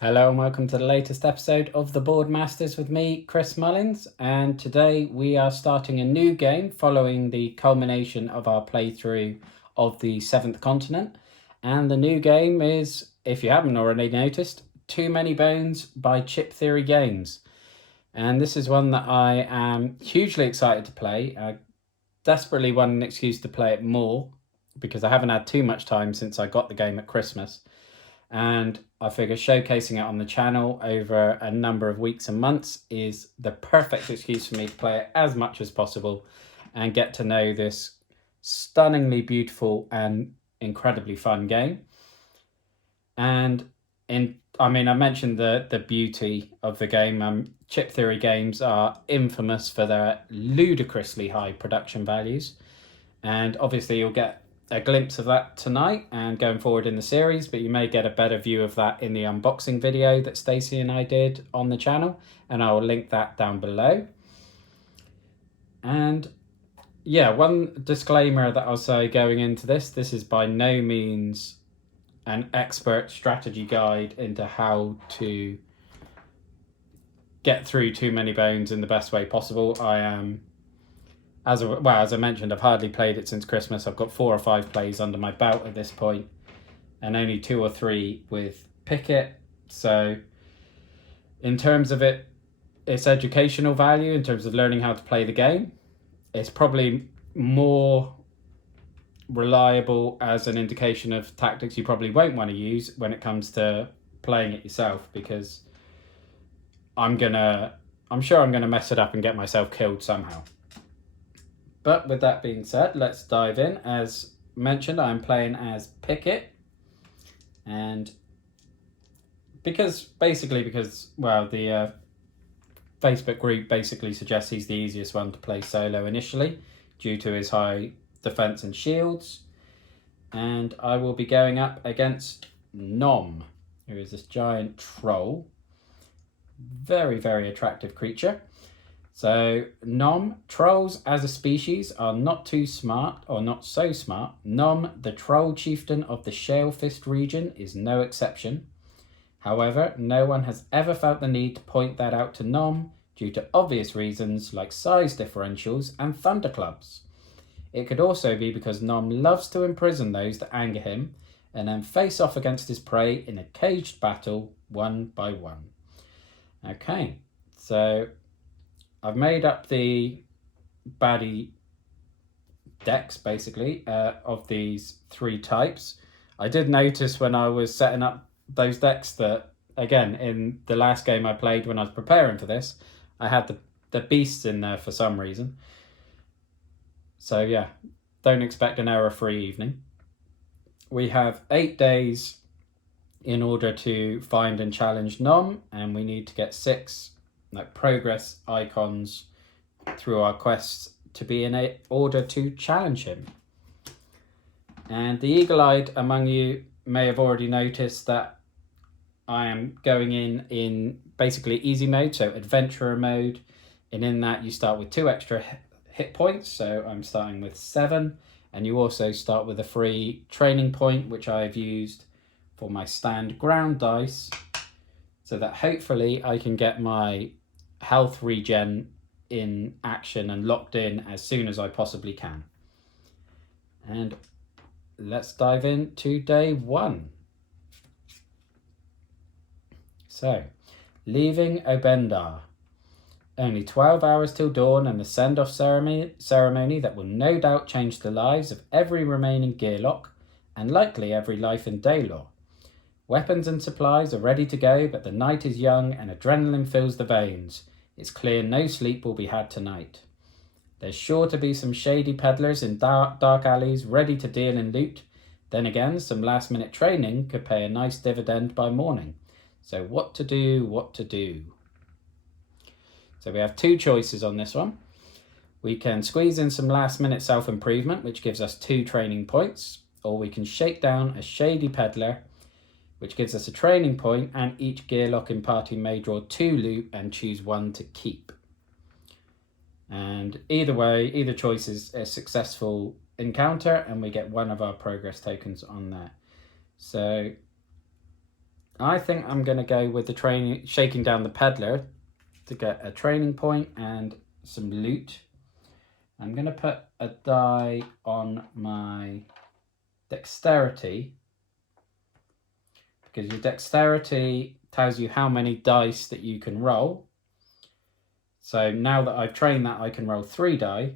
Hello and welcome to the latest episode of The Board Masters with me, Chris Mullins, and today we are starting a new game following the culmination of our playthrough of the Seventh Continent. And the new game is, if you haven't already noticed, Too Many Bones by Chip Theory Games. And this is one that I am hugely excited to play. I desperately want an excuse to play it more because I haven't had too much time since I got the game at Christmas. And I figure showcasing it on the channel over a number of weeks and months is the perfect excuse for me to play it as much as possible and get to know this stunningly beautiful and incredibly fun game. And I mentioned the beauty of the game. Chip Theory Games are infamous for their ludicrously high production values, and obviously you'll get a glimpse of that tonight and going forward in the series, but you may get a better view of that in the unboxing video that Stacey and I did on the channel, and I will link that down below. And yeah, one disclaimer that I'll say going into this is by no means an expert strategy guide into how to get through Too Many Bones in the best way possible. I am as I mentioned, I've hardly played it since Christmas. I've got 4 or 5 plays under my belt at this point, and only 2 or 3 with Picket. So in terms of its educational value, in terms of learning how to play the game, it's probably more reliable as an indication of tactics you probably won't want to use when it comes to playing it yourself, because I'm sure I'm gonna mess it up and get myself killed somehow. But with that being said, let's dive in. As mentioned, I'm playing as Picket. And because the Facebook group basically suggests he's the easiest one to play solo initially due to his high defense and shields. And I will be going up against Nom, who is this giant troll. Very, very attractive creature. So, Nom, trolls as a species are not too smart, or not so smart. Nom, the troll chieftain of the Shalefist region, is no exception. However, no one has ever felt the need to point that out to Nom due to obvious reasons like size differentials and thunderclubs. It could also be because Nom loves to imprison those that anger him and then face off against his prey in a caged battle, one by one. Okay, so I've made up the baddie decks, basically, of these 3 types. I did notice when I was setting up those decks that, again, in the last game I played when I was preparing for this, I had the beasts in there for some reason. So yeah, don't expect an error-free evening. We have 8 days in order to find and challenge Nom, and we need to get 6 progress icons through our quests to be in order to challenge him. And the eagle-eyed among you may have already noticed that I am going in basically easy mode, so adventurer mode, and in that you start with 2 extra hit points, so I'm starting with 7, and you also start with a free training point, which I've used for my stand ground dice, so that hopefully I can get my health regen in action and locked in as soon as I possibly can. And let's dive into day 1. So, leaving Obendar. Only 12 hours till dawn and the send-off ceremony that will no doubt change the lives of every remaining Gearlock and likely every life in Daylor. Weapons and supplies are ready to go, but the night is young and adrenaline fills the veins. It's clear no sleep will be had tonight. There's sure to be some shady peddlers in dark alleys ready to deal in loot. Then again, some last-minute training could pay a nice dividend by morning. So what to do? So we have 2 choices on this one. We can squeeze in some last-minute self-improvement, which gives us 2 training points, or we can shake down a shady peddler, which gives us a training point, and each Gearlock in party may draw 2 loot and choose 1 to keep. And either way, either choice is a successful encounter, and we get 1 of our progress tokens on there. So I think I'm going to go with the shaking down the peddler to get a training point and some loot. I'm going to put a die on my dexterity, because your dexterity tells you how many dice that you can roll. So now that I've trained that, I can roll 3 die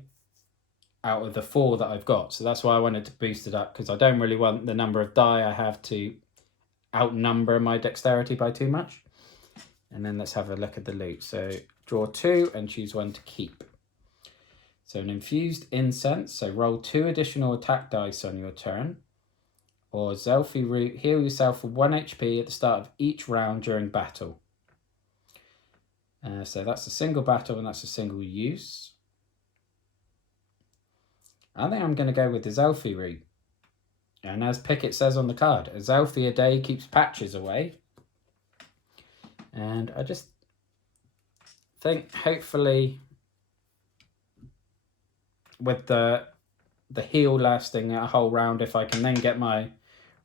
out of the 4 that I've got. So that's why I wanted to boost it up, because I don't really want the number of die I have to outnumber my dexterity by too much. And then let's have a look at the loot. So draw 2 and choose 1 to keep. So an infused incense, so roll 2 additional attack dice on your turn. Or Zelfie Root, heal yourself for 1 HP at the start of each round during battle. So that's a single battle and that's a single use. I think I'm going to go with the Zelfie Root. And as Picket says on the card, a Zelfie a day keeps patches away. And I just think hopefully with the heal lasting a whole round, if I can then get my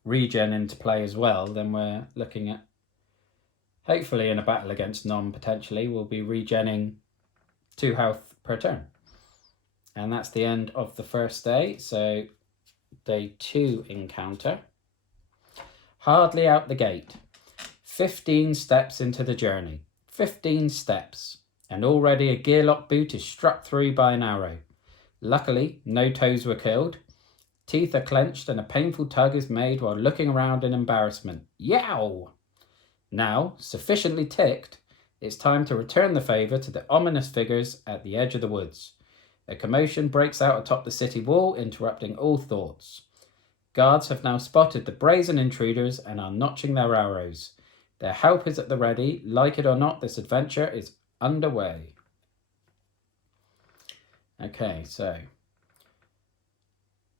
regen into play as well, then we're looking at, hopefully in a battle against Nom potentially, we'll be regenning 2 health per turn. And that's the end of the first day. So day 2 encounter. Hardly out the gate. 15 steps into the journey. 15 steps. And already a gearlock boot is struck through by an arrow. Luckily, no toes were killed. Teeth are clenched and a painful tug is made while looking around in embarrassment. Yow! Now, sufficiently ticked, it's time to return the favour to the ominous figures at the edge of the woods. A commotion breaks out atop the city wall, interrupting all thoughts. Guards have now spotted the brazen intruders and are notching their arrows. Their help is at the ready. Like it or not, this adventure is underway. Okay, so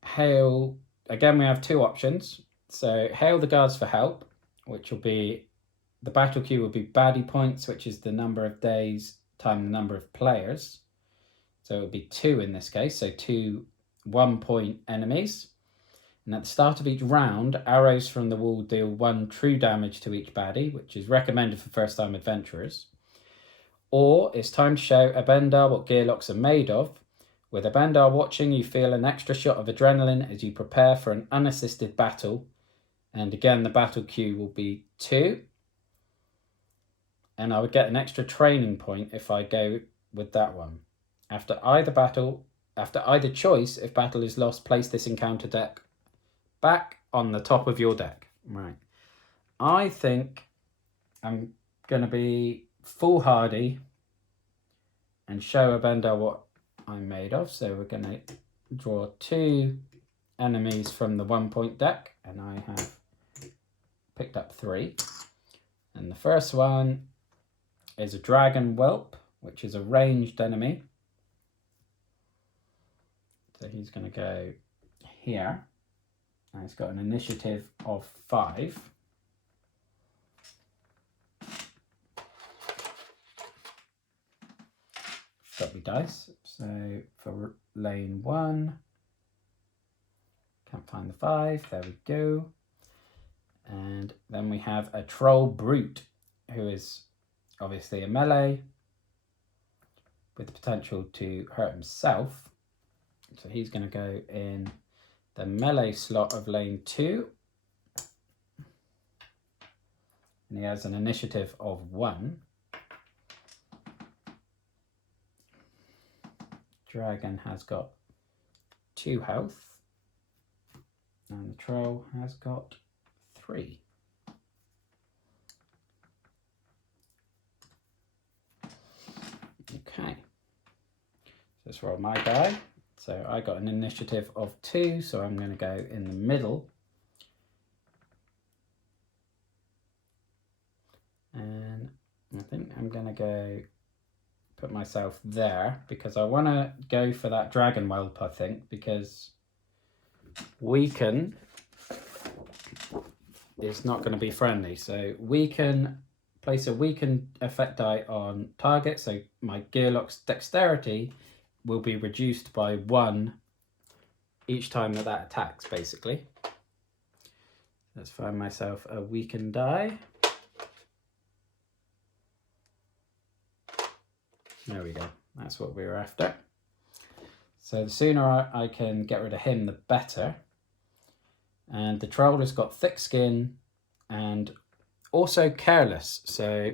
hail, again we have 2 options. So hail the guards for help, which will be, the battle queue will be baddie points, which is the number of days times the number of players. So it will be 2 in this case, so 2 1-point enemies. And at the start of each round, arrows from the wall deal 1 true damage to each baddie, which is recommended for first-time adventurers. Or it's time to show Abendar what gearlocks are made of. With Abendar watching, you feel an extra shot of adrenaline as you prepare for an unassisted battle. And again, the battle queue will be 2. And I would get an extra training point if I go with that one. After either choice, if battle is lost, place this encounter deck back on the top of your deck. Right. I think I'm going to be foolhardy and show Abendar what I'm made of. So we're going to draw 2 enemies from the 1-point deck, and I have picked up 3. And the first one is a dragon whelp, which is a ranged enemy. So he's going to go here. And he's got an initiative of 5. Got me dice. So for lane 1, can't find the 5. There we go. And then we have a troll brute, who is obviously a melee with the potential to hurt himself. So he's going to go in the melee slot of lane 2. And he has an initiative of 1. Dragon has got 2 health. And the troll has got 3. Okay. Let's roll my die. So I got an initiative of 2, so I'm going to go in the middle. And I think I'm going to go put myself there, because I want to go for that dragon whelp, I think, because weaken is not going to be friendly. So weaken, place a weaken effect die on target, so my gearlock's dexterity will be reduced by 1 each time that attacks, basically. Let's find myself a weakened die. There we go. That's what we were after. So the sooner I can get rid of him, the better. And the troll has got thick skin and also careless. So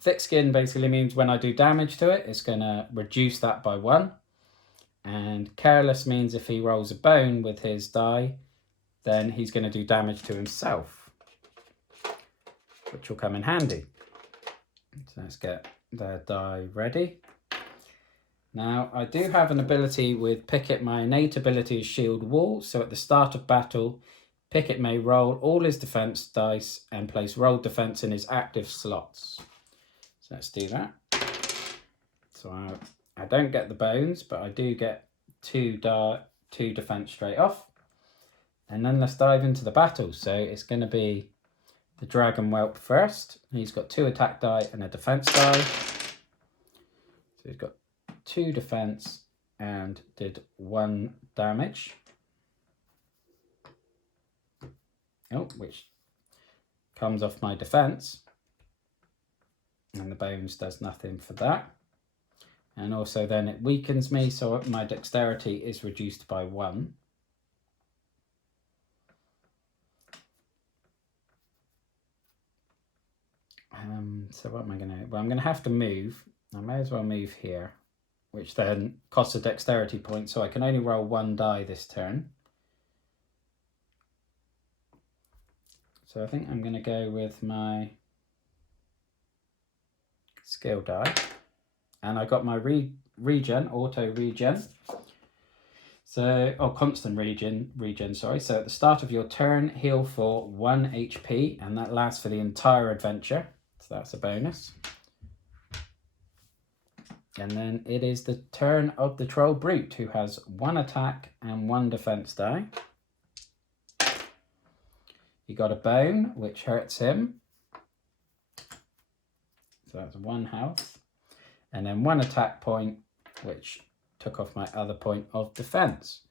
thick skin basically means when I do damage to it, it's going to reduce that by 1. And careless means if he rolls a bone with his die, then he's going to do damage to himself, which will come in handy. So let's get the die ready. Now, I do have an ability with Picket. My innate ability is Shield Wall. So at the start of battle, Picket may roll all his defense dice and place rolled defense in his active slots. So let's do that. So I don't get the bones, but I do get 2 defense straight off. And then let's dive into the battle. So it's going to be the Dragon Whelp first. He's got 2 attack die and a defense die. So he's got 2 defense and did 1 damage. Oh, which comes off my defense. And the bones does nothing for that. And also then it weakens me, so my dexterity is reduced by 1. So what am I going to... Well, I'm going to have to move. I may as well move here, which then costs a dexterity point, so I can only roll 1 die this turn. So I think I'm going to go with my skill die. And I got my regen, auto regen. So, constant regen, sorry. So at the start of your turn, heal for 1 HP, and that lasts for the entire adventure. So that's a bonus. And then it is the turn of the Troll Brute, who has 1 attack and 1 defense die. He got a bone, which hurts him. So that's 1 health. And then 1 attack point, which took off my other point of defense.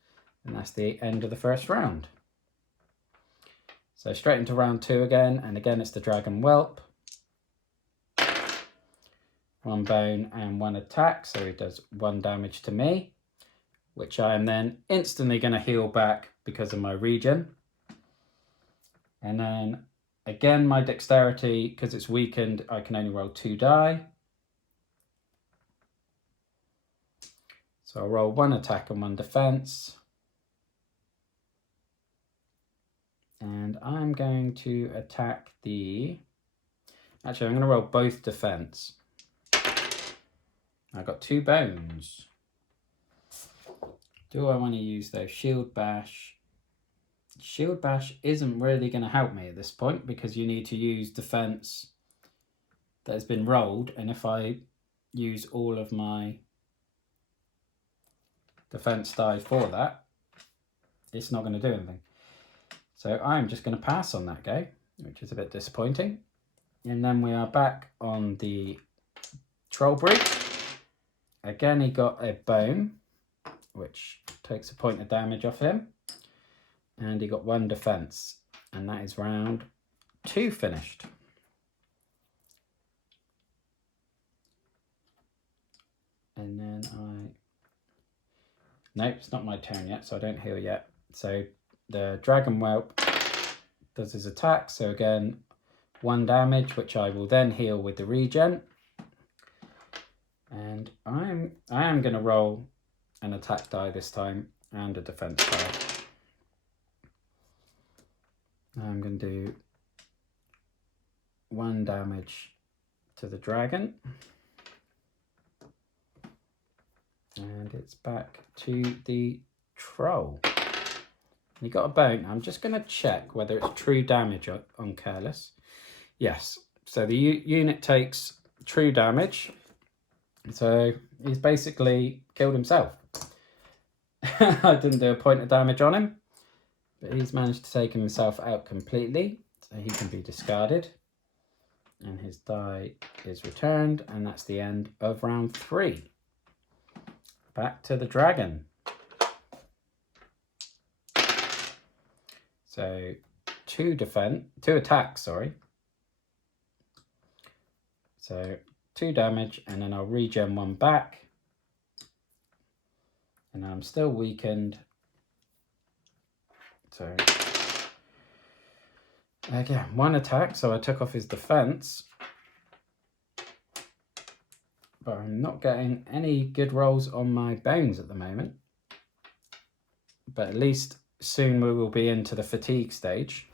And that's the end of the first round. So straight into round 2 again. And again, it's the Dragon Whelp. 1 bone and 1 attack. So he does 1 damage to me, which I am then instantly going to heal back because of my regen. And then again, my dexterity, because it's weakened, I can only roll 2 die. So I'll roll 1 attack and 1 defense. And I'm going to attack the... Actually, I'm going to roll both defense. I've got 2 bones. Do I want to use those? Shield Bash. Shield Bash isn't really going to help me at this point because you need to use defense that has been rolled. And if I use all of my defense die for that, it's not going to do anything. So I'm just going to pass on that go, which is a bit disappointing. And then we are back on the Troll Brute. Again, he got a bone, which takes a point of damage off him. And he got 1 defense. And that is round 2 finished. And then Nope, it's not my turn yet, so I don't heal yet. So the Dragon Whelp does his attack. So again, 1 damage, which I will then heal with the regen. And I am going to roll an attack die this time and a defense die. I'm going to do 1 damage to the dragon. And it's back to the troll. He got a bone. I'm just going to check whether it's true damage on careless. Yes. So the unit takes true damage. So he's basically killed himself. I didn't do a point of damage on him, but he's managed to take himself out completely. So he can be discarded. And his die is returned. And that's the end of round 3. Back to the dragon. So 2 attacks, sorry. So 2 damage, and then I'll regen 1 back. And I'm still weakened. So again, 1 attack, so I took off his defense. But I'm not getting any good rolls on my bones at the moment. But at least soon we will be into the fatigue stage.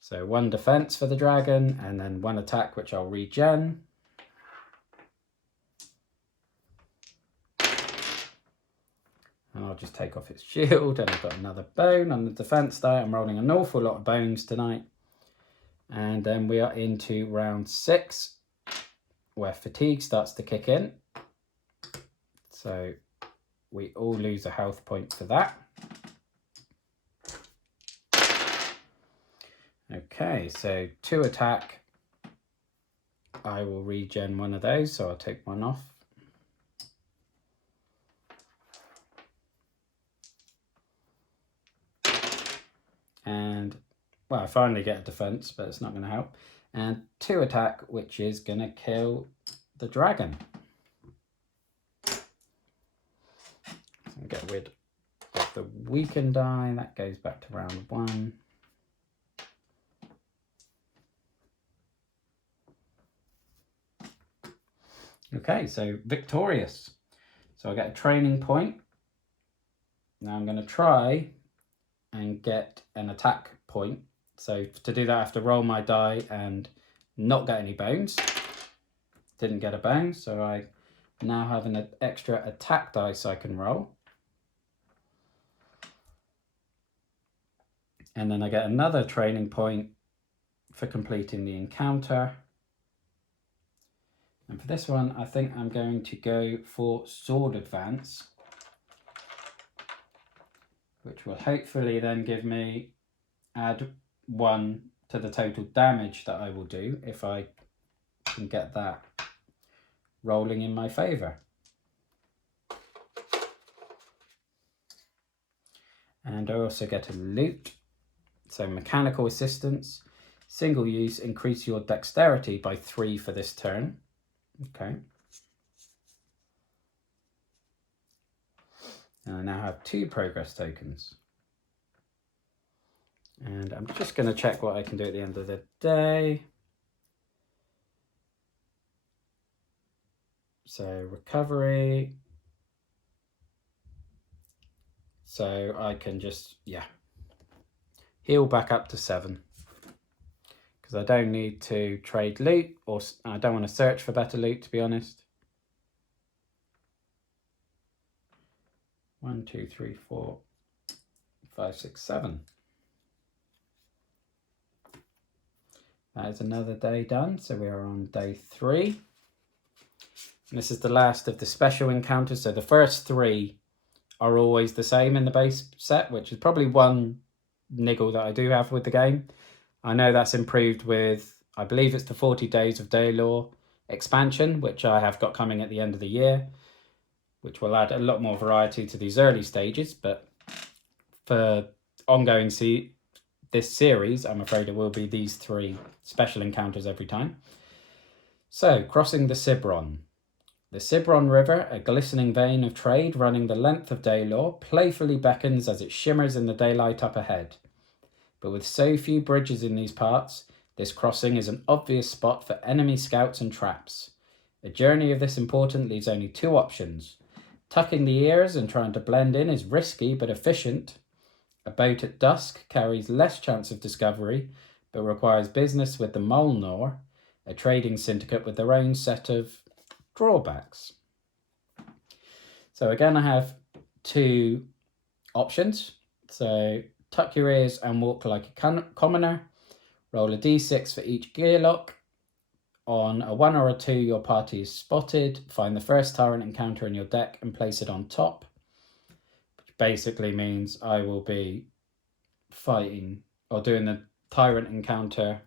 So 1 defense for the dragon, and then 1 attack, which I'll regen. And I'll just take off its shield, and I've got another bone on the defense die. I'm rolling an awful lot of bones tonight. And then we are into round 6, where fatigue starts to kick in. So we all lose a health point for that. Okay, so 2 attack. I will regen 1 of those, so I'll take 1 off. And, well, I finally get a defense, but it's not going to help. And 2 attack, which is going to kill the dragon. So I'll get rid of the weakened die. That goes back to round 1. Okay, so victorious. So I get a training point. Now I'm going to try and get an attack point. So to do that, I have to roll my die and not get any bones. Didn't get a bone, so I now have an extra attack dice I can roll. And then I get another training point for completing the encounter. And for this one, I think I'm going to go for sword advance, which will hopefully then give me, add 1 to the total damage that I will do if I can get that rolling in my favour. And I also get a loot. So mechanical assistance, single use, increase your dexterity by 3 for this turn. Okay. And I now have 2 progress tokens. And I'm just going to check what I can do at the end of the day. So recovery. So I can just, heal back up to 7. Because I don't need to trade loot, or I don't want to search for better loot, to be honest. 1, 2, 3, 4, 5, 6, 7. That is another day done. So we are on day 3. And this is the last of the special encounters. So the first 3 are always the same in the base set, which is probably one niggle that I do have with the game. I know that's improved with, I believe it's the 40 Days of Daylore expansion, which I have got coming at the end of the year, which will add a lot more variety to these early stages. But for ongoing this series, I'm afraid it will be these 3 special encounters every time. So, crossing the Cibron. The Cibron River, a glistening vein of trade running the length of Daylore, playfully beckons as it shimmers in the daylight up ahead. But with so few bridges in these parts, this crossing is an obvious spot for enemy scouts and traps. A journey of this importance leaves only 2 options. Tucking the ears and trying to blend in is risky but efficient. A boat at dusk carries less chance of discovery, but requires business with the Molnor, a trading syndicate with their own set of drawbacks. So again, I have 2 options. So tuck your ears and walk like a commoner. Roll a d6 for each gear lock. On a 1 or a 2, your party is spotted. Find the first tyrant encounter in your deck and place it on top. Which basically means I will be fighting or doing the tyrant encounter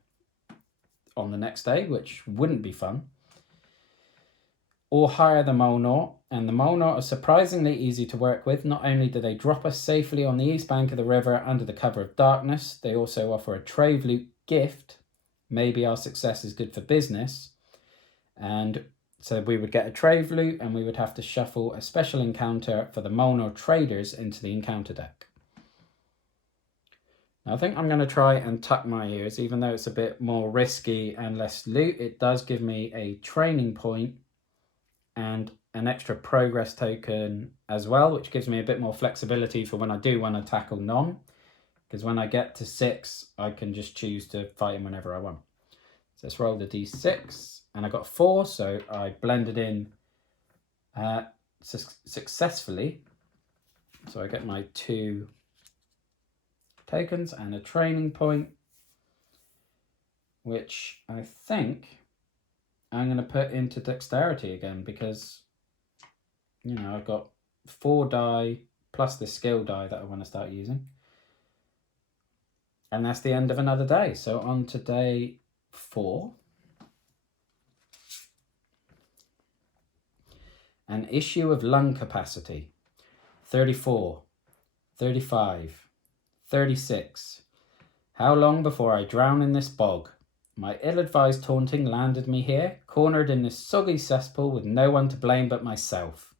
on the next day, which wouldn't be fun. Or hire the Molnor, and the Molnor are surprisingly easy to work with. Not only do they drop us safely on the east bank of the river under the cover of darkness, they also offer a trade loot gift maybe our success is good for business. And so we would get a trade loot, and we would have to shuffle a special encounter for the Molnar traders into the encounter deck. Now, I think I'm going to try and tuck my ears, even though it's a bit more risky and less loot. It does give me a training point and an extra progress token as well, which gives me a bit more flexibility for when I do want to tackle non. Because when I get to 6, I can just choose to fight him whenever I want. So let's roll the d6, and I got 4, so I blended in successfully. So I get my 2 tokens and a training point, which I think I'm going to put into dexterity again, because, you know, I've got 4 die plus the skill die that I want to start using. And that's the end of another day. So on to day 4. An issue of lung capacity. 34, 35, 36. How long before I drown in this bog? My ill-advised taunting landed me here, cornered in this soggy cesspool with no one to blame but myself.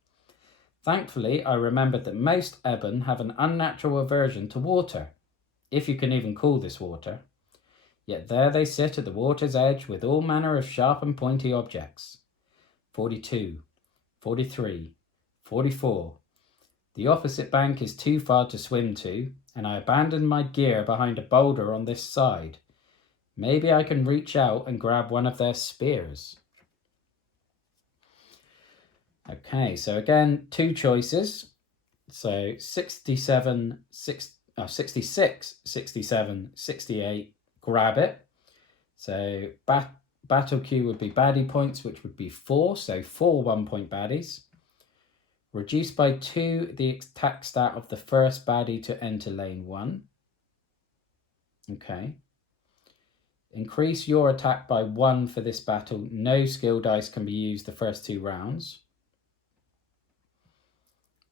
Thankfully, I remembered that most Ebon have an unnatural aversion to water, if you can even call this water. Yet there they sit at the water's edge with all manner of sharp and pointy objects. 42, 43, 44. The opposite bank is too far to swim to, and I abandoned my gear behind a boulder on this side. Maybe I can reach out and grab one of their spears. Okay, so again, 2 choices. So 67, 66, 67, 68, grab it. So battle queue would be baddie points, which would be 4, so 4 1-point baddies. Reduce by 2 the attack stat of the first baddie to enter lane 1. Okay. Increase your attack by 1 for this battle. No skill dice can be used the first 2 rounds.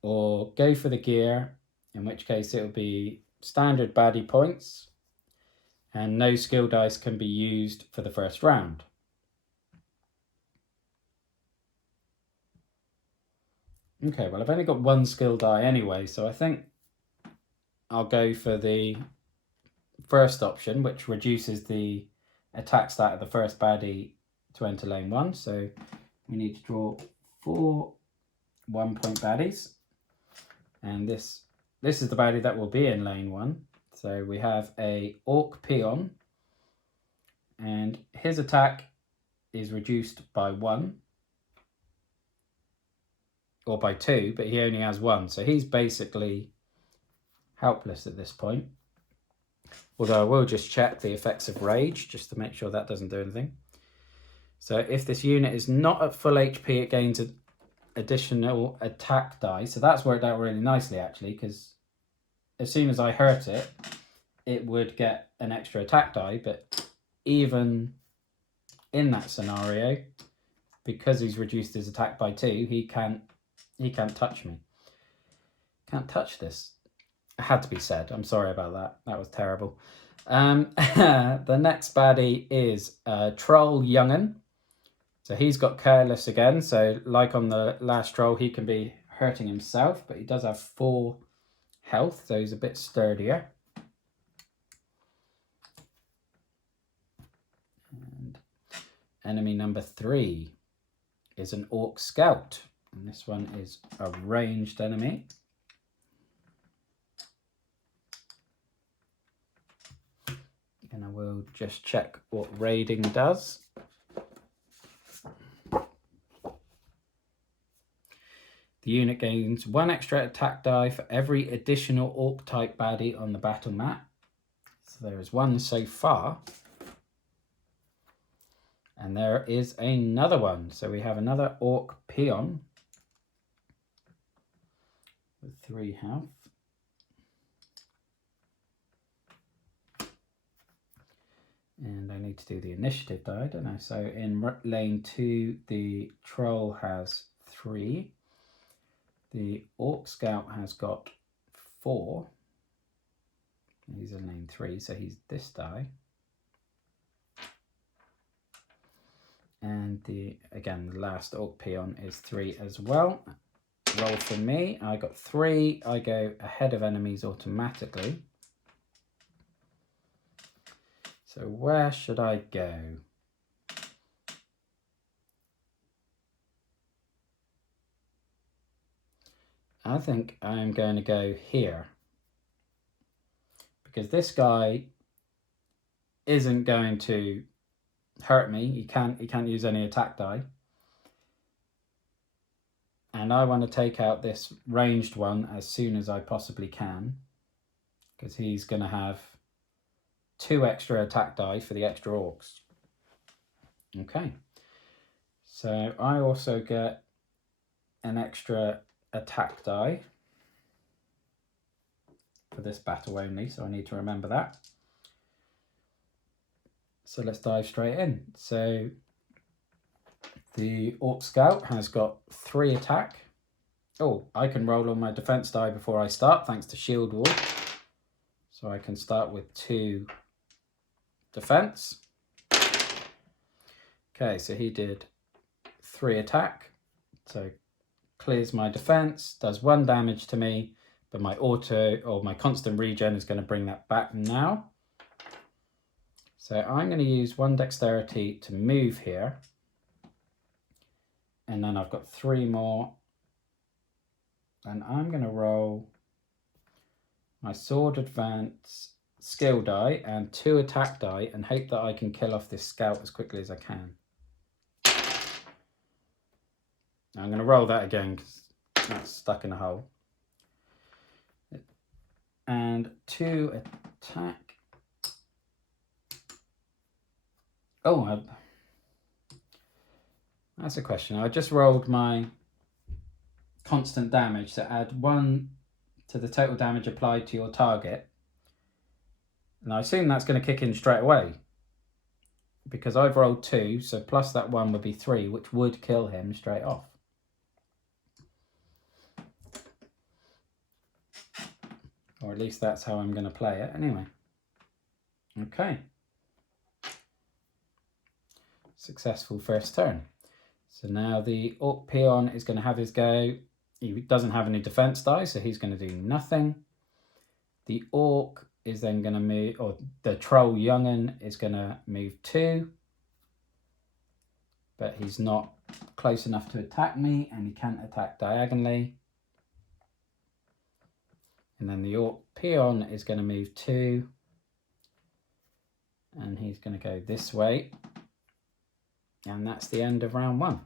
Or go for the gear, in which case it will be standard baddie points, and no skill dice can be used for the first round. Okay, well, I've only got 1 skill die anyway, so I think I'll go for the first option, which reduces the attack stat of the first baddie to enter lane 1. So we need to draw 4 1-point baddies, and this is the baddie that will be in lane 1. So we have a Orc Peon, and his attack is reduced by 1, or by 2, but he only has 1, so he's basically helpless at this point. Although I will just check the effects of rage, just to make sure that doesn't do anything. So if this unit is not at full HP, it gains an additional attack die. So that's worked out really nicely, actually, because as soon as I hurt it, it would get an extra attack die. But even in that scenario, because he's reduced his attack by 2, he can't touch me. Can't touch this. It had to be said. I'm sorry about that. That was terrible. The next baddie is Troll Young'un. So he's got Careless again. So like on the last troll, he can be hurting himself, but he does have 4 health, so he's a bit sturdier. And enemy number 3 is an Orc Scout. And this one is a ranged enemy. And I will just check what raiding does. The unit gains 1 extra attack die for every additional Orc type baddie on the battle map. So there is 1 so far. And there is another one. So we have another Orc Peon with 3 health. And I need to do the initiative die, don't I? So in lane 2, the troll has 3. The Orc Scout has got 4. He's in lane 3, so he's this die. And again, the last Orc peon is 3 as well. Roll for me. I got 3. I go ahead of enemies automatically. So where should I go? I think I'm going to go here. Because this guy isn't going to hurt me. He can't use any attack die. And I want to take out this ranged one as soon as I possibly can. Because he's going to have 2 extra attack die for the extra orcs. Okay. So I also get an extra attack die for this battle only, so I need to remember that. So let's dive straight in. So the Orc Scout has got 3 attack. Oh, I can roll on my defense die before I start, thanks to Shield Wall. So I can start with 2 defense. Okay, so he did 3 attack. So clears my defense, does 1 damage to me, but my auto or my constant regen is going to bring that back now. So I'm going to use 1 dexterity to move here. And then I've got 3 more. And I'm going to roll my sword advance skill die and 2 attack die and hope that I can kill off this scout as quickly as I can. I'm going to roll that again because that's stuck in a hole. And 2 attack. Oh, that's a question. I just rolled my constant damage to add 1 to the total damage applied to your target. And I assume that's going to kick in straight away. Because I've rolled 2, so plus that 1 would be 3, which would kill him straight off. Or at least that's how I'm going to play it anyway. Okay. Successful first turn. So now the Orc peon is going to have his go. He doesn't have any defense die, so he's going to do nothing. The Orc is then going to move, or the Troll Young'un is going to move 2. But he's not close enough to attack me, and he can't attack diagonally. And then the Orc peon is going to move 2. And he's going to go this way. And that's the end of round 1.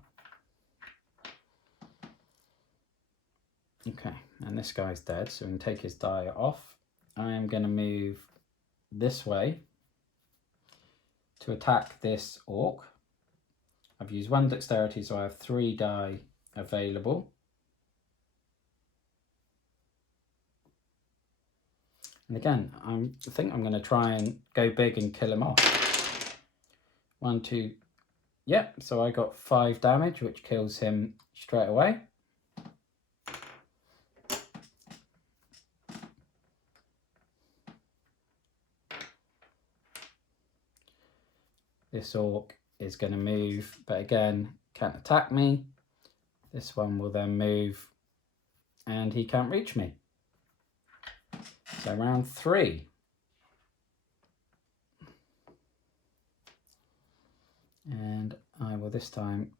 Okay, and this guy's dead, so we can take his die off. I am going to move this way to attack this orc. I've used 1 dexterity, so I have 3 die available. And again, I think I'm going to try and go big and kill him off. 1, 2, yep, so I got 5 damage, which kills him straight away. This orc is going to move, but again, can't attack me. This one will then move, and he can't reach me. So round 3. And I will this time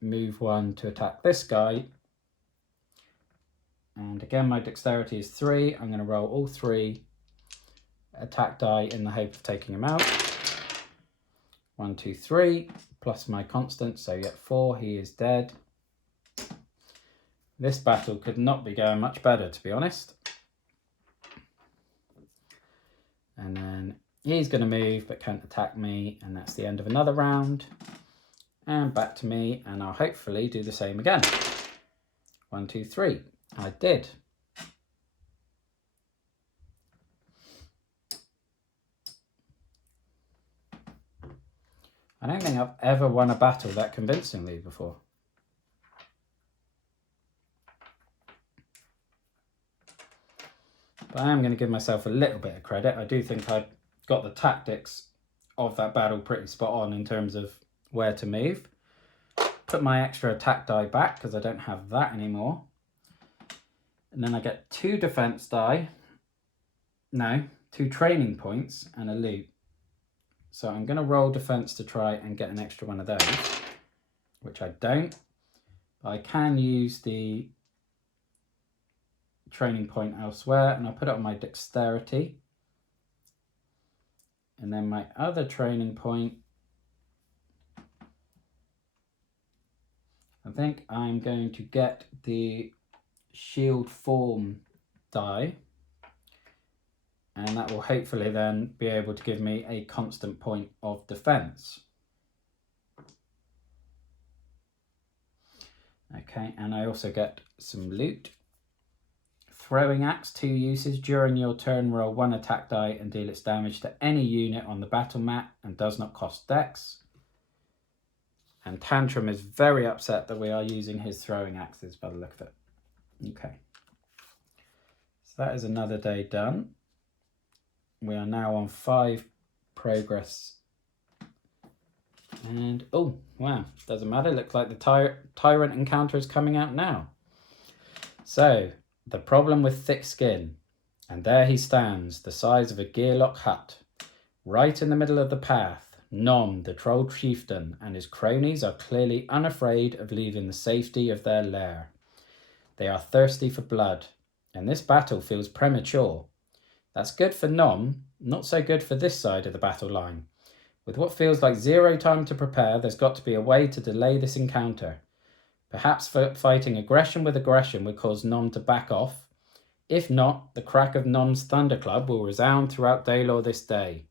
move 1 to attack this guy. And again, my dexterity is 3. I'm going to roll all 3 attack die in the hope of taking him out. 1, 2, 3, plus my constant, so yet 4, he is dead. This battle could not be going much better, to be honest. And then he's going to move, but can't attack me, and that's the end of another round. And back to me, and I'll hopefully do the same again. 1, 2, 3. I did. I don't think I've ever won a battle that convincingly before. But I am going to give myself a little bit of credit. I do think I got the tactics of that battle pretty spot on in terms of where to move. put my extra attack die back because I don't have that anymore. And then I get 2 defense die. No, 2 training points and a loot. So I'm going to roll defense to try and get an extra one of those, which I don't. But I can use the training point elsewhere, and I'll put it on my dexterity. And then my other training point, I think I'm going to get the shield form die, and that will hopefully then be able to give me a constant point of defense. Okay, and I also get some loot. Throwing axe, 2 uses. During your turn, roll 1 attack die and deal its damage to any unit on the battle mat and does not cost dex. And Tantrum is very upset that we are using his throwing axes by the look of it. Okay. So that is another day done. We are now on 5 progress. And, oh, wow, doesn't matter. Looks like the tyrant encounter is coming out now. So, the problem with thick skin. And there he stands, the size of a gearlock hut. Right in the middle of the path, Nom, the troll chieftain, and his cronies are clearly unafraid of leaving the safety of their lair. They are thirsty for blood, and this battle feels premature. That's good for Nom, not so good for this side of the battle line. With what feels like 0 time to prepare, there's got to be a way to delay this encounter. Perhaps fighting aggression with aggression would cause Nom to back off. If not, the crack of Nom's thunderclub will resound throughout Daylor this day.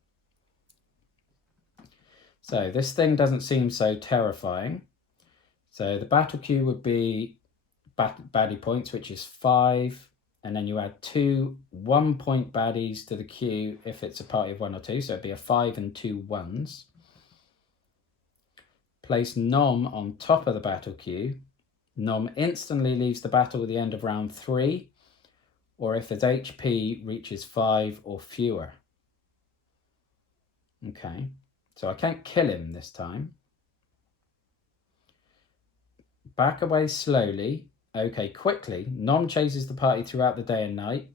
So this thing doesn't seem so terrifying. So the battle queue would be baddie points, which is 5. And then you add 2 1-point baddies to the queue if it's a party of 1 or 2. So it'd be a 5 and 2 1s. Place Nom on top of the battle queue. Nom instantly leaves the battle at the end of round 3, or if his HP reaches 5 or fewer. Okay, so I can't kill him this time. Back away slowly. Okay, quickly. Nom chases the party throughout the day and night.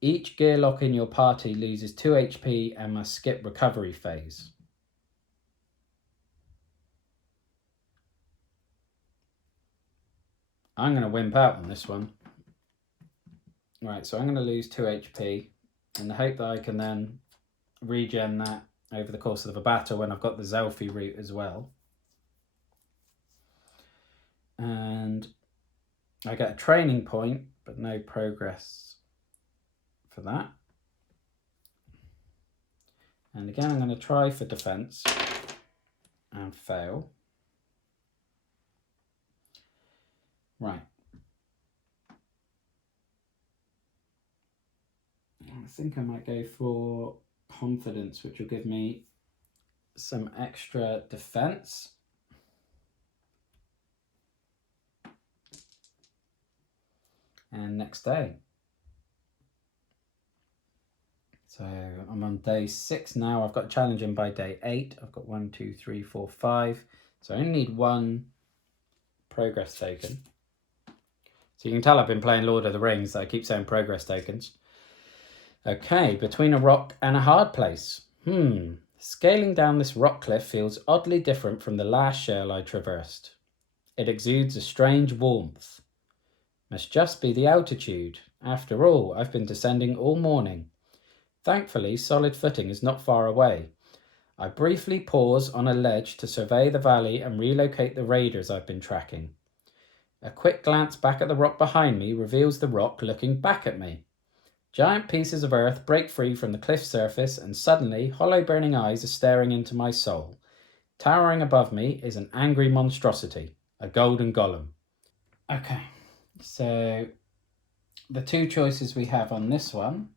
Each gearlock in your party loses 2 HP and must skip recovery phase. I'm going to wimp out on this one. Right, so I'm going to lose 2 HP in the hope that I can then regen that over the course of a battle when I've got the Zelfie route as well. And I get a training point, but no progress for that. And again, I'm going to try for defense and fail. Right. I think I might go for confidence, which will give me some extra defense. And next day. So I'm on day 6 now. I've got a challenge in by day 8. I've got 1, 2, 3, 4, 5. So I only need 1 progress token. So you can tell I've been playing Lord of the Rings. I keep saying progress tokens. Okay, between a rock and a hard place. Scaling down this rock cliff feels oddly different from the last shale I traversed. It exudes a strange warmth. Must just be the altitude. After all, I've been descending all morning. Thankfully, solid footing is not far away. I briefly pause on a ledge to survey the valley and relocate the raiders I've been tracking. A quick glance back at the rock behind me reveals the rock looking back at me. Giant pieces of earth break free from the cliff surface, and suddenly hollow burning eyes are staring into my soul. Towering above me is an angry monstrosity, a golden golem. Okay, so the 2 choices we have on this one.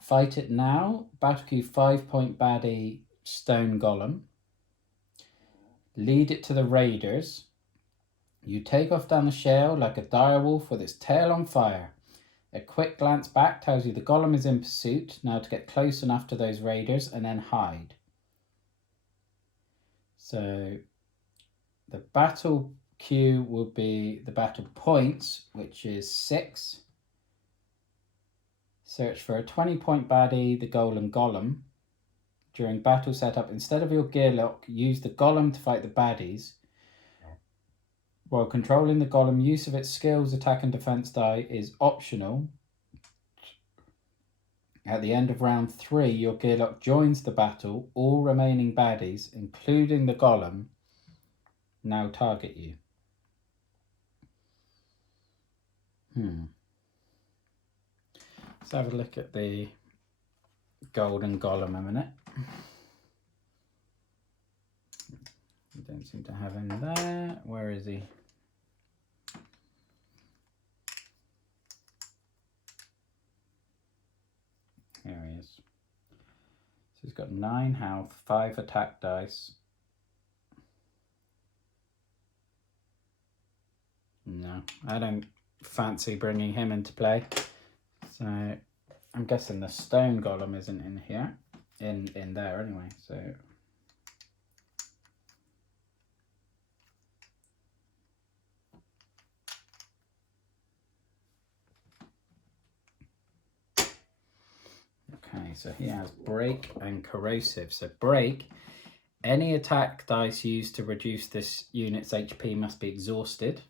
Fight it now, battle queue 5-point baddie stone golem. Lead it to the raiders. You take off down the shale like a direwolf with its tail on fire. A quick glance back tells you the golem is in pursuit, now to get close enough to those raiders and then hide. So The battle queue will be the battle points, which is 6. Search for a 20-point baddie, the golem golem. During battle setup, instead of your gear lock, use the golem to fight the baddies. While controlling the golem, use of its skills, attack and defense die is optional. At the end of round 3, your gear lock joins the battle. All remaining baddies, including the golem, now target you. Let's have a look at the golden golem a minute. We don't seem to have him there. Where is he? Here he is. So he's got 9 health, 5 attack dice. No, I don't fancy bringing him into play. So I'm guessing the stone golem isn't in here, in there anyway. So okay, so he has break and corrosive. So break, any attack dice used to reduce this unit's HP must be exhausted.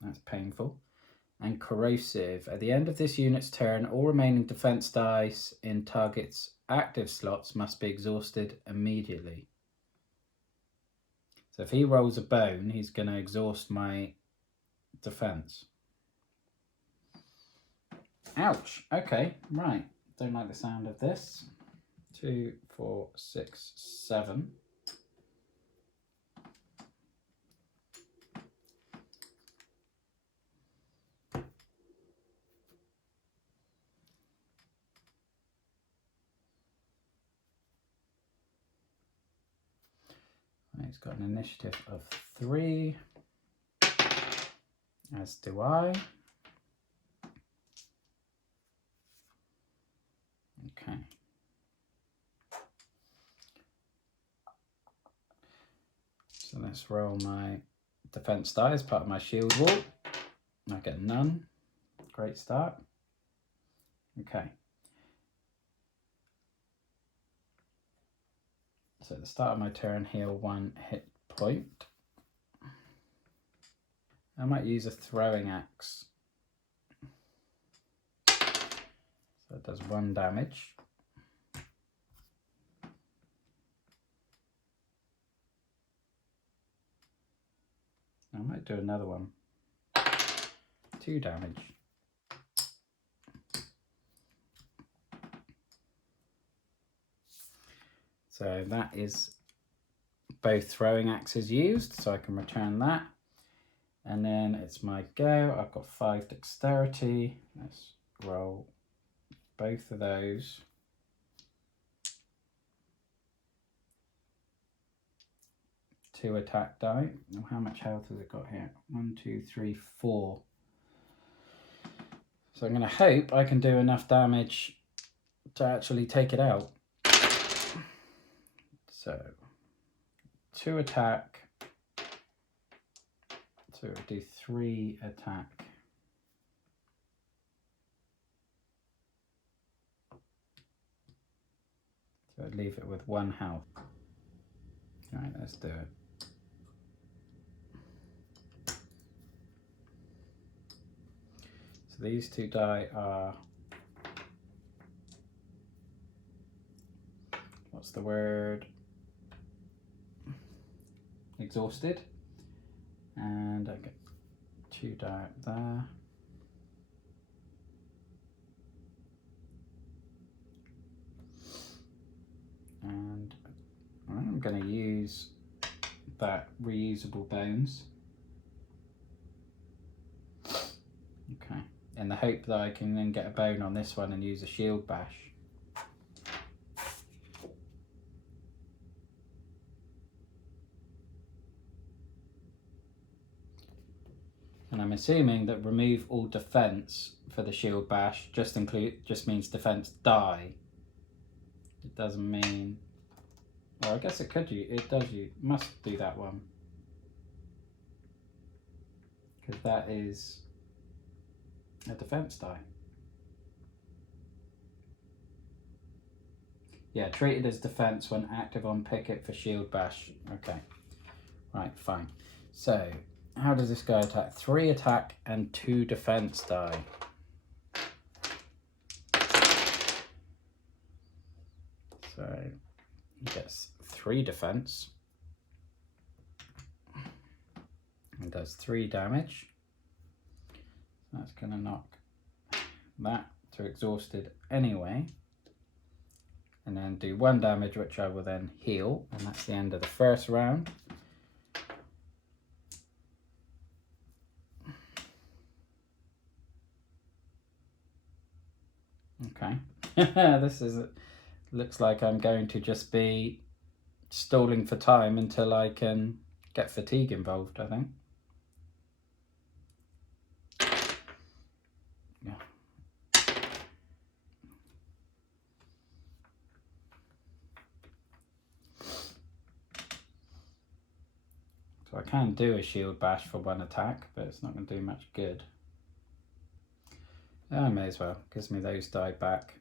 That's painful. And corrosive, at the end of this unit's turn, all remaining defense dice in target's active slots must be exhausted immediately. So if he rolls a bone, he's going to exhaust my defense. Ouch. Okay, right. Don't like the sound of this. 2, 4, 6, 7. He's got an initiative of 3, as do I. Okay. So let's roll my defense die as part of my shield wall. I get none. Great start. Okay. So at the start of my turn, heal 1 hit point. I might use a throwing axe. So it does 1 damage. I might do another one. 2 damage. So that is both throwing axes used, so I can return that. And then it's my go. I've got 5 dexterity. Let's roll both of those. Two attack die. Oh, how much health has it got here? 1, 2, 3, 4. So I'm going to hope I can do enough damage to actually take it out. So 2 attack. So it'll do 3 attack. So I'd leave it with 1 health. All right, let's do it. So these 2 die are, what's the word? Exhausted. And I get 2 die up there. And I'm going to use that reusable bones. Okay. In the hope that I can then get a bone on this one and use a shield bash. And I'm assuming that remove all defense for the shield bash just means defense die. It doesn't mean, well, I guess it could, it does, you must do that one. because that is a defense die. Yeah, treated as defense when active on Picket for shield bash. Okay, right, fine. So, how does this guy attack? 3 attack and 2 defense die. So, he gets 3 defense and does 3 damage. That's going to knock that to exhausted anyway. And then do 1 damage, which I will then heal. And that's the end of the first round. Okay. This is, looks like I'm going to just be stalling for time until I can get fatigue involved, I think. Yeah. So I can do a shield bash for 1 attack, but it's not going to do much good. I may as well, gives me those die back.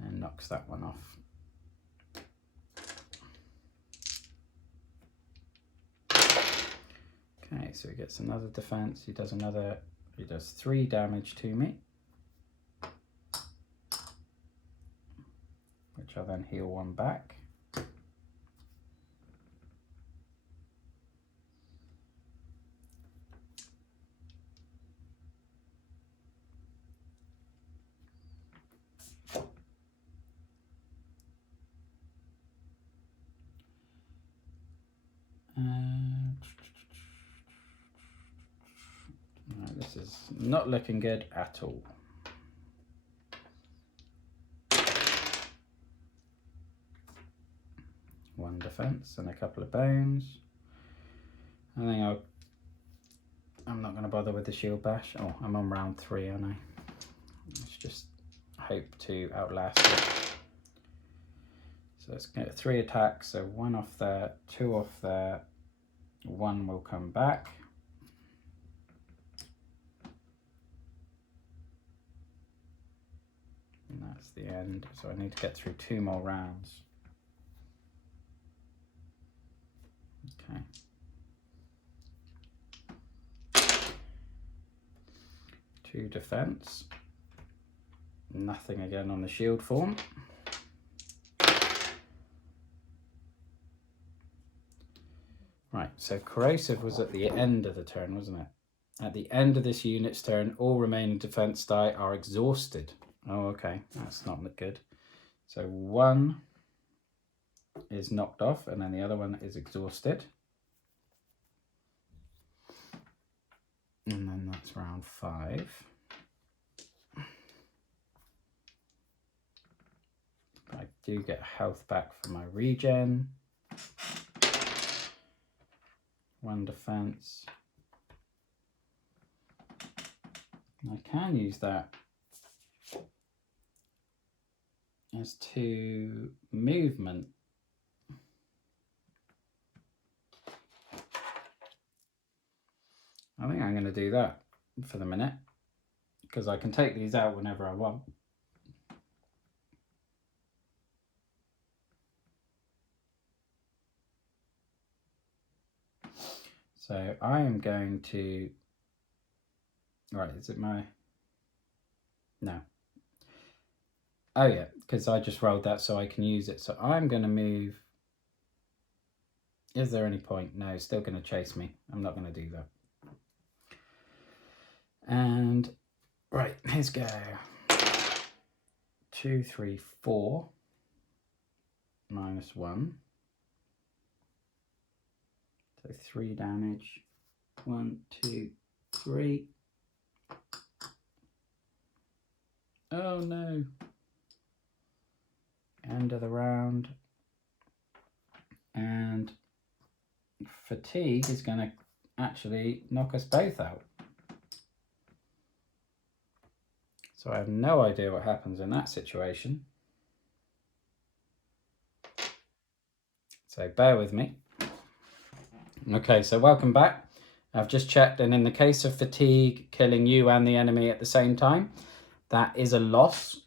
And knocks that one off. Okay, so he gets another defense. He does 3 damage to me, which I'll then heal 1 back. This is not looking good at all. One defense and a couple of bones. I think I'm not going to bother with the shield bash. Oh, I'm on round 3, aren't I? Let's just hope to outlast it. So let's get 3 attacks. So 1 off there, 2 off there, 1 will come back. And that's the end. So I need to get through 2 more rounds. Okay. 2 defense. Nothing again on the shield form. Right, so corrosive was at the end of the turn, wasn't it? At the end of this unit's turn, all remaining defense die are exhausted. Oh, okay, that's not good. So 1 is knocked off, and then the other one is exhausted. And then that's round 5. I do get health back from my regen. 1 defense. I can use that as 2 movement. I think I'm going to do that for the minute, because I can take these out whenever I want. So I am going to, right, is it my, no. Oh yeah, because I just rolled that so I can use it. So I'm going to move, is there any point? No, it's still going to chase me. I'm not going to do that. And right, let's go. 2, 3, 4, -1. So 3 damage. 1, 2, 3. Oh no. End of the round. And fatigue is going to actually knock us both out. So I have no idea what happens in that situation. So bear with me. Okay, so welcome back. I've just checked, and in the case of fatigue killing you and the enemy at the same time, that is a loss.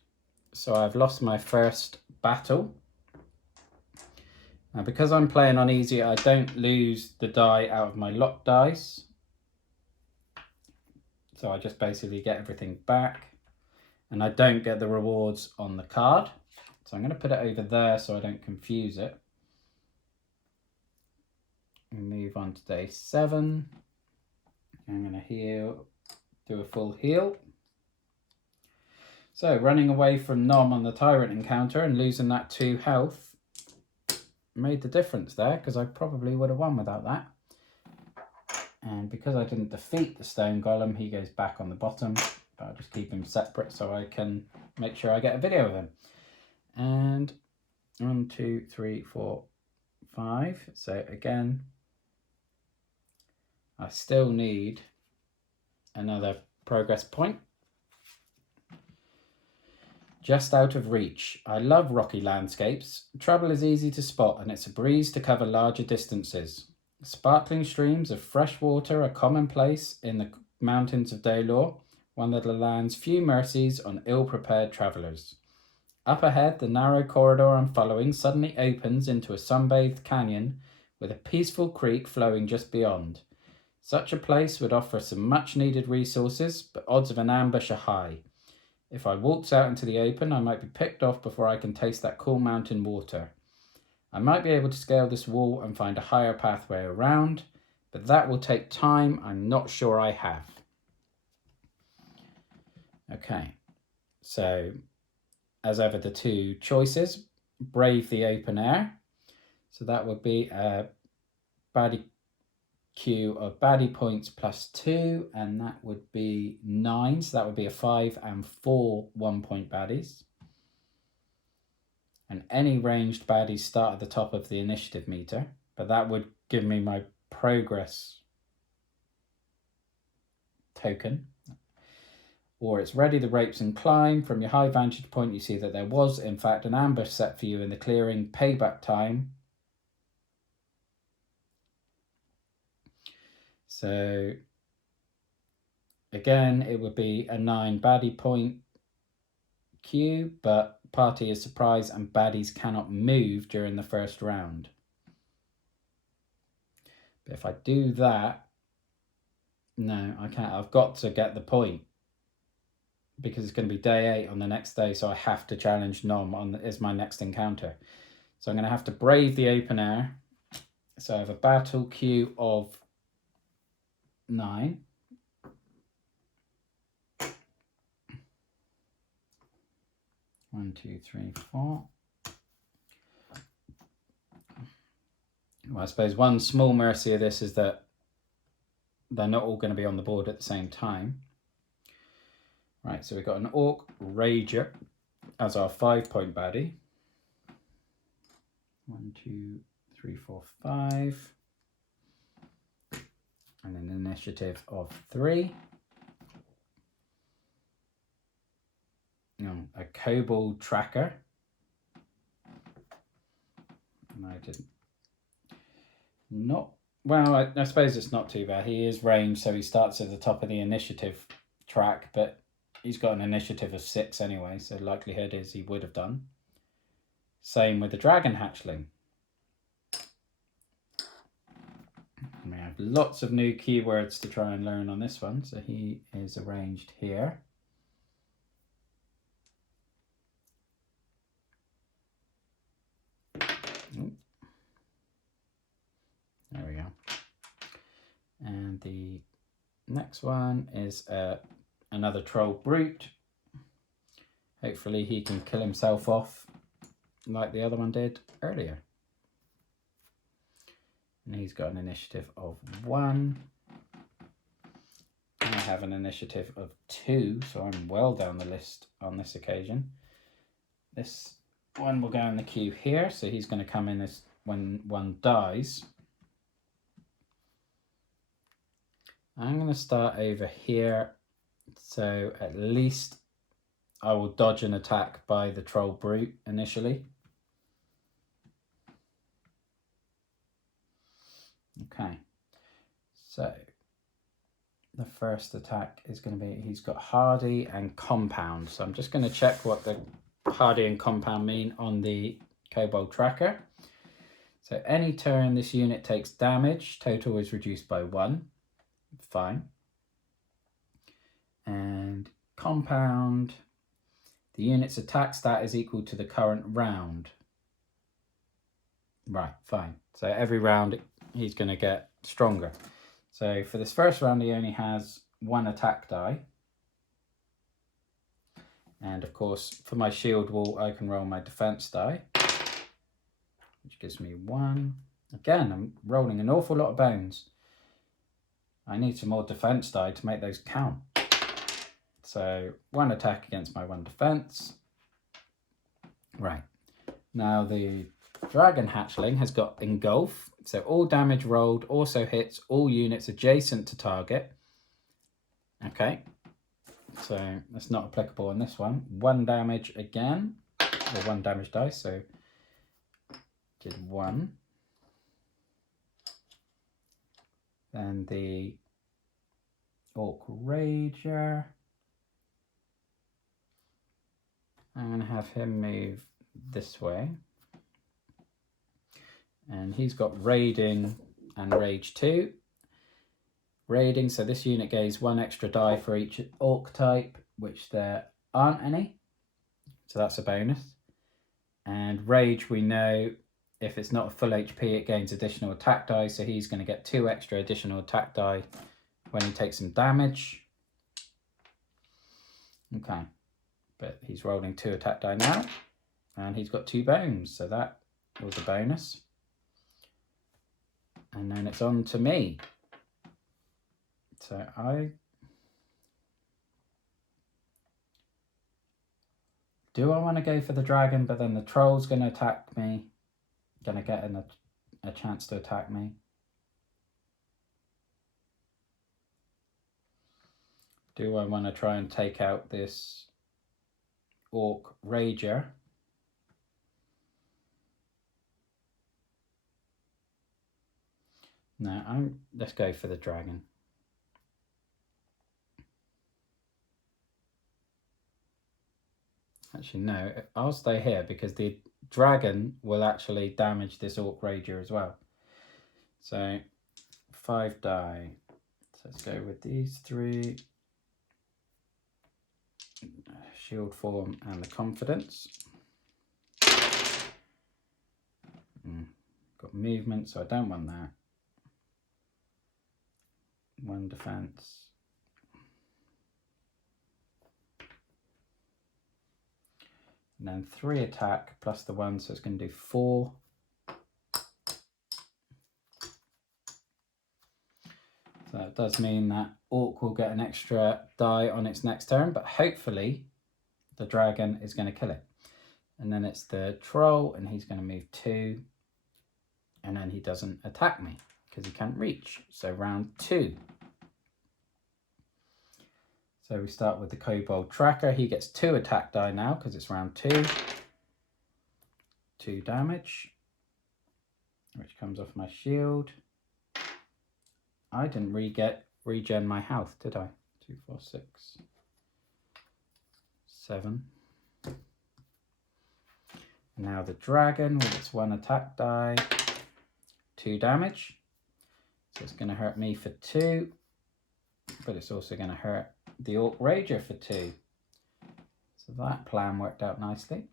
So I've lost my first battle. Now, because I'm playing on easy, I don't lose the die out of my lock dice. So I just basically get everything back, and I don't get the rewards on the card. So I'm going to put it over there so I don't confuse it. And move on to day 7. I'm going to heal, do a full heal. So running away from Nom on the tyrant encounter and losing that 2 health made the difference there, because I probably would have won without that. And because I didn't defeat the stone golem, he goes back on the bottom. But I'll just keep him separate so I can make sure I get a video of him. And 1, 2, 3, 4, 5. So again, I still need another progress point. Just out of reach. I love rocky landscapes. Trouble is easy to spot, and it's a breeze to cover larger distances. Sparkling streams of fresh water are commonplace in the mountains of Daylor, one that lands few mercies on ill-prepared travellers. Up ahead, the narrow corridor I'm following suddenly opens into a sunbathed canyon with a peaceful creek flowing just beyond. Such a place would offer some much-needed resources, but odds of an ambush are high. If I waltz out into the open, I might be picked off before I can taste that cool mountain water. I might be able to scale this wall and find a higher pathway around, but that will take time I'm not sure I have. Okay, so as ever, the 2 choices. Brave the open air. So that would be a baddie queue of baddie points +2, and that would be 9. So that would be a 5 and 4 1-point baddies. And any ranged baddies start at the top of the initiative meter, but that would give me my progress token. Or it's ready the ropes and climb. From your high vantage point, you see that there was, in fact, an ambush set for you in the clearing. Payback time. So, again, it would be a 9 baddie point queue, but party is surprised and baddies cannot move during the first round. But if I do that, no, I can't. I've got to get the point, because it's going to be day 8 on the next day, so I have to challenge Nom as my next encounter. So I'm going to have to brave the open air. So I have a battle queue of 9. One, 2, 3, 4. Well, I suppose one small mercy of this is that they're not all going to be on the board at the same time. Right, so we've got an Orc Rager as our 5-point baddie. 1, 2, 3, 4, 5. And an initiative of 3. A Kobold Tracker. And I didn't. Not well. I suppose it's not too bad. He is ranged, so he starts at the top of the initiative track, but he's got an initiative of 6 anyway, so likelihood is he would have done. Same with the Dragon Hatchling. We have lots of new keywords to try and learn on this one, so he is arranged here. There we go. And the next one is another Troll Brute. Hopefully he can kill himself off like the other one did earlier. And he's got an initiative of 1. I have an initiative of 2, so I'm well down the list on this occasion. This one will go in the queue here, so he's going to come in as when one dies. I'm going to start over here, so at least I will dodge an attack by the Troll Brute initially. Okay, so the first attack is going to be, he's got hardy and compound. So I'm just going to check what the hardy and compound mean on the kobold tracker. So any turn this unit takes damage, total is reduced by 1. Fine. And compound, the unit's attack stat is equal to the current round. Right, fine. So every round he's going to get stronger. So for this first round he only has 1 attack die. And of course for my shield wall I can roll my defense die, which gives me 1. Again, I'm rolling an awful lot of bones. I need some more defense die to make those count. So 1 attack against my 1 defense. Right. Now the dragon hatchling has got engulf. So all damage rolled also hits all units adjacent to target. Okay. So that's not applicable on this one. 1 damage again. Or 1 damage dice. So did 1. Then the Orc Rager. I'm going to have him move this way. And he's got raiding and rage 2. Raiding, so this unit gains 1 extra die for each orc type, which there aren't any. So that's a bonus. And rage, we know if it's not a full HP, it gains additional attack die. So he's going to get 2 extra additional attack die when he takes some damage. Okay. But he's rolling 2 attack die now, and he's got 2 bones, so that was a bonus. And then it's on to me. So I want to go for the dragon, but then the troll's going to attack me, going to get a chance to attack me. Do I want to try and take out this Orc Rager? No, let's go for the dragon. Actually, no, I'll stay here because the dragon will actually damage this Orc Rager as well. So 5 die. So let's go with these 3. Shield form and the confidence. Got movement, so I don't want that. 1 defense. And then 3 attack plus the 1, so it's going to do 4. So that does mean that Orc will get an extra die on its next turn, but hopefully the dragon is going to kill it. And then it's the troll, and he's going to move 2. And then he doesn't attack me because he can't reach. So round 2. So we start with the kobold tracker. He gets 2 attack die now because it's round 2. 2 damage, which comes off my shield. I didn't regen my health, did I? 2, 4, 6, 7. And now the dragon with its 1 attack die, 2 damage. So it's going to hurt me for 2, but it's also going to hurt the Orc Rager for 2. So that plan worked out nicely.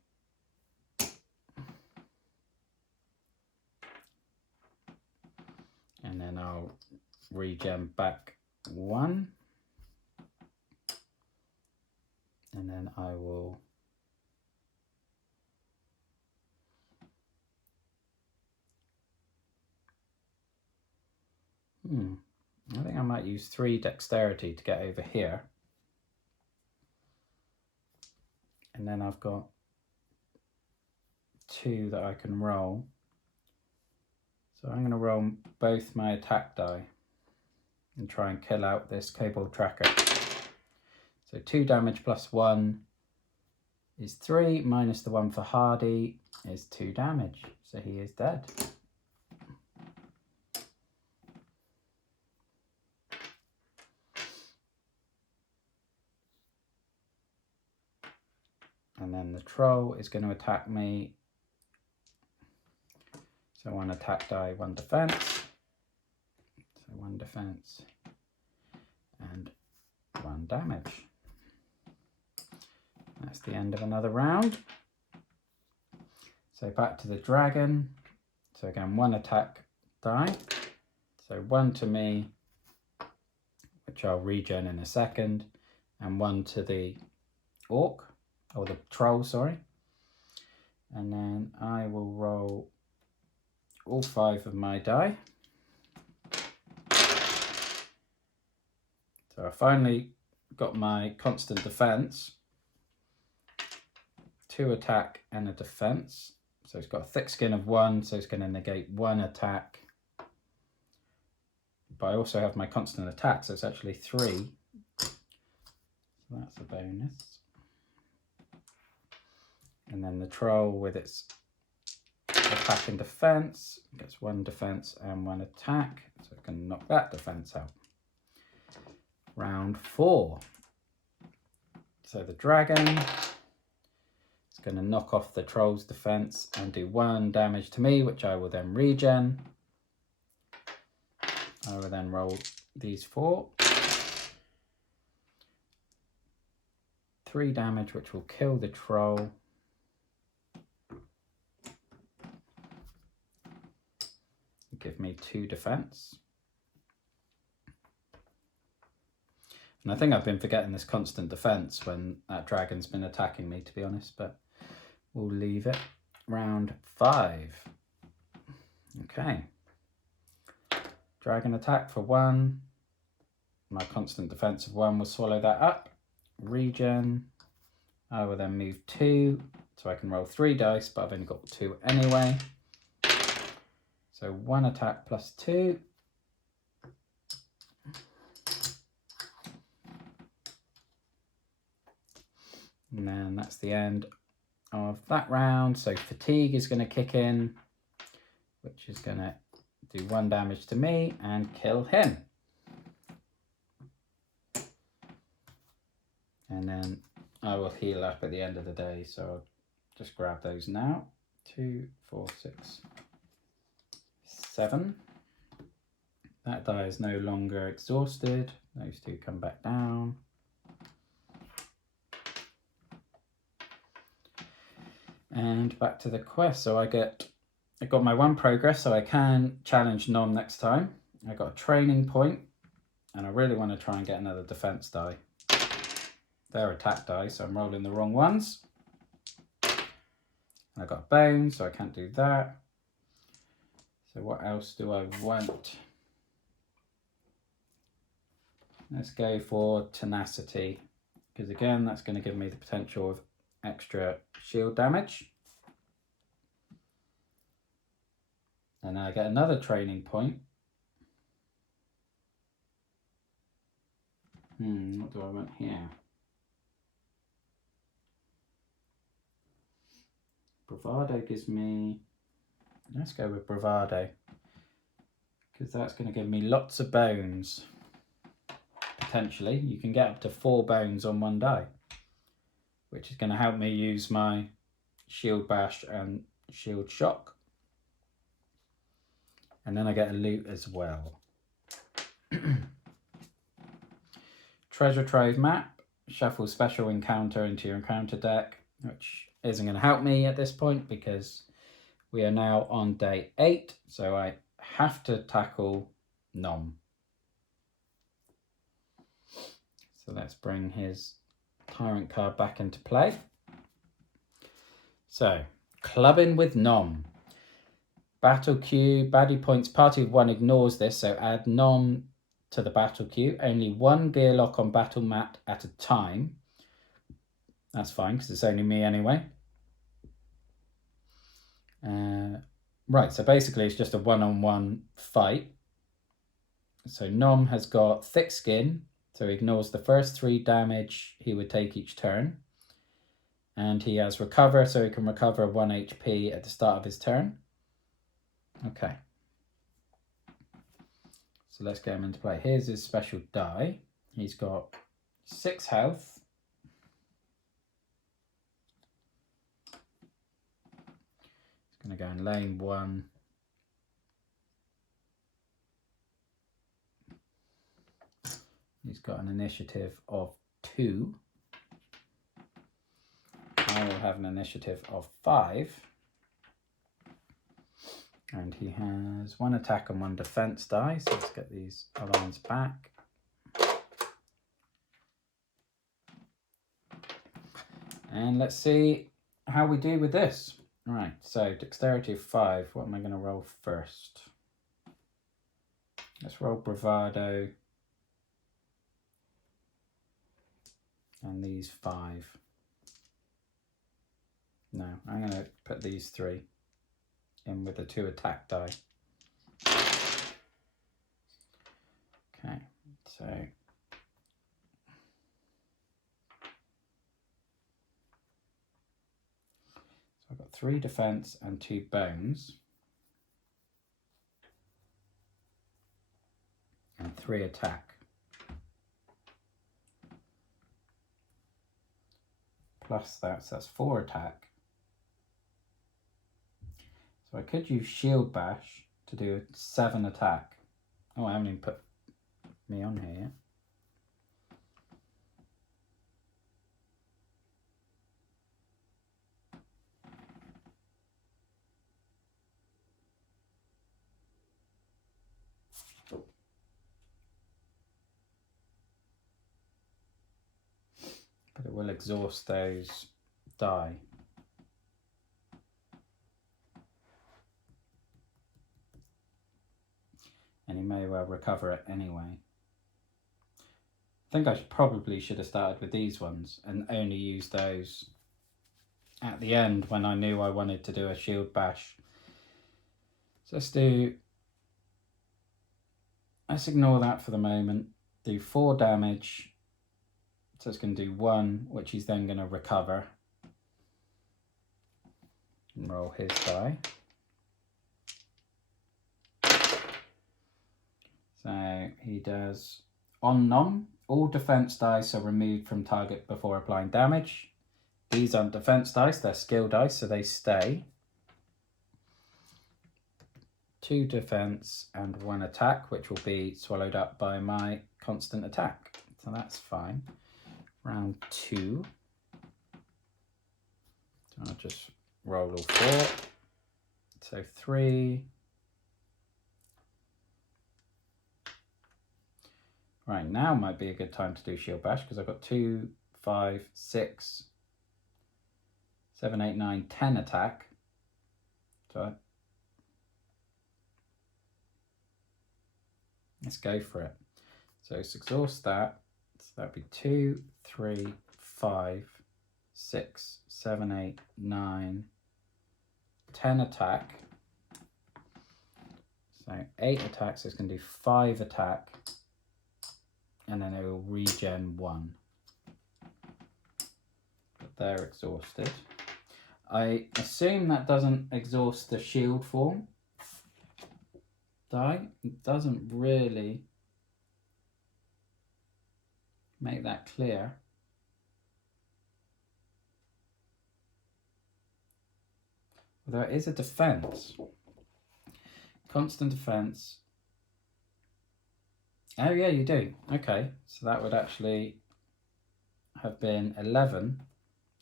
And then I'll regen back 1. And then I will I think I might use 3 dexterity to get over here. And then I've got 2 that I can roll. So I'm going to roll both my attack die and try and kill out this kobold tracker. So 2 damage plus 1 is 3, minus the 1 for hardy is 2 damage. So he is dead. And then the troll is going to attack me. So 1 attack die, 1 defense. So 1 defense and 1 damage. That's the end of another round. So back to the dragon. So again, 1 attack die. So 1 to me, which I'll regen in a second, and 1 to the orc, or the troll, sorry. And then I will roll all 5 of my die. So I finally got my constant defense. 2 attack and a defense. So it's got a thick skin of 1, so it's going to negate 1 attack. But I also have my constant attack, so it's actually 3. So that's a bonus. And then the troll with its attack and defense gets 1 defense and 1 attack, so it can knock that defense out. Round 4. So the dragon is going to knock off the troll's defense and do 1 damage to me, which I will then regen. I will then roll these 4. 3 damage, which will kill the troll. Give me 2 defense. And I think I've been forgetting this constant defense when that dragon's been attacking me, to be honest, but we'll leave it. Round 5. Okay. Dragon attack for 1. My constant defense of 1 will swallow that up. Regen. I will then move 2, so I can roll 3 dice, but I've only got 2 anyway. So 1 attack plus 2. And then that's the end of that round. So fatigue is going to kick in, which is going to do 1 damage to me and kill him. And then I will heal up at the end of the day. So I'll just grab those now. 2, 4, 6, 7. That die is no longer exhausted. Those 2 come back down. And back to the quest. So I got my 1 progress, so I can challenge Nom next time. I got a training point, and I really want to try and get another defense die. They're attack die, so I'm rolling the wrong ones. And I got a bone, so I can't do that. So what else do I want? Let's go for tenacity, because again, that's going to give me the potential of extra shield damage. And I get another training point. What do I want here? Bravado gives me... Let's go with bravado, because that's going to give me lots of bones. Potentially, you can get up to 4 bones on 1 die, which is going to help me use my shield bash and shield shock. And then I get a loot as well. Treasure trove map. Shuffle special encounter into your encounter deck, which isn't going to help me at this point because we are now on day 8. So I have to tackle Nom. So let's bring his tyrant card back into play. So, clubbing with Nom. Battle queue, baddie points, party of 1 ignores this, so add Nom to the battle queue. Only 1 gear lock on battle mat at a time. That's fine, because it's only me anyway. Right, so basically it's just a 1-on-1 fight. So Nom has got thick skin, so he ignores the first 3 damage he would take each turn. And he has recover, so he can recover 1 HP at the start of his turn. Okay. So let's get him into play. Here's his special die. He's got 6 health. go in lane 1. He's got an initiative of 2. I will have an initiative of 5. And he has 1 attack and 1 defense die. So let's get these aligns back. And let's see how we do with this. Right, so dexterity of 5. What am I going to roll first? Let's roll bravado. And these 5. No, I'm going to put these 3 in with the 2 attack die. Okay, so I've got 3 defense and 2 bones. And 3 attack. Plus that, so that's 4 attack. So I could use shield bash to do 7 attack. Oh, I haven't even put me on here. But it will exhaust those die. And he may well recover it anyway. I think I probably should have started with these ones and only used those at the end when I knew I wanted to do a shield bash. So let's ignore that for the moment. Do 4 damage. So it's going to do 1, which he's then going to recover. And roll his die. So he does, on Nom, all defense dice are removed from target before applying damage. These aren't defense dice, they're skill dice, so they stay. 2 defense and 1 attack, which will be swallowed up by my constant attack. So that's fine. Round 2. So I'll just roll all 4. So 3. Right, now might be a good time to do shield bash because I've got 2, 5, 6, 7, 8, 9, 10 attack. So let's go for it. So let's exhaust that. So that'd be 2, 3, 5, 6, 7, 8, 9, 10 attack. So 8 attacks, so it's going to do 5 attack. And then it will regen 1. But they're exhausted. I assume that doesn't exhaust the shield form die. It doesn't really make that clear. Although it is a defense. Constant defense. Oh yeah, you do. Okay, so that would actually have been 11.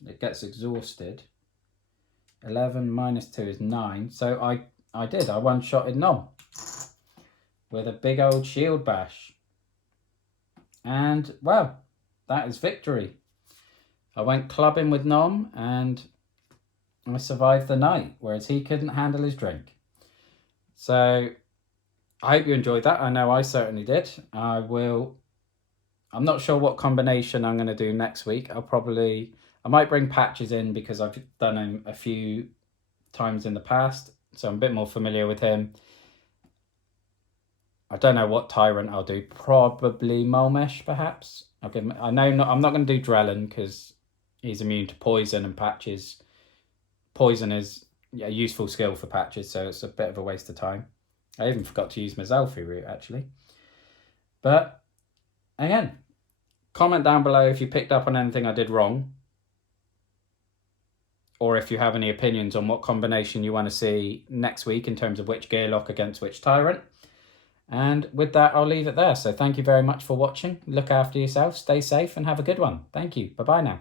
It gets exhausted. 11 minus 2 is 9. So I one-shotted Nom with a big old shield bash. And, well, that is victory. I went clubbing with Nom and I survived the night, whereas he couldn't handle his drink. So I hope you enjoyed that. I know I certainly did. I'm not sure what combination I'm going to do next week. I might bring Patches in because I've done him a few times in the past, so I'm a bit more familiar with him. I don't know what tyrant I'll do. Probably Molmesh, perhaps. I'm not going to do Drellin because he's immune to poison, and Patches. Poison is a useful skill for Patches, so it's a bit of a waste of time. I even forgot to use my Zelfie route, actually. But, again, comment down below if you picked up on anything I did wrong. or if you have any opinions on what combination you want to see next week in terms of which gear lock against which tyrant. And with that, I'll leave it there. So thank you very much for watching. Look after yourself, stay safe, and have a good one. Thank you. Bye-bye now.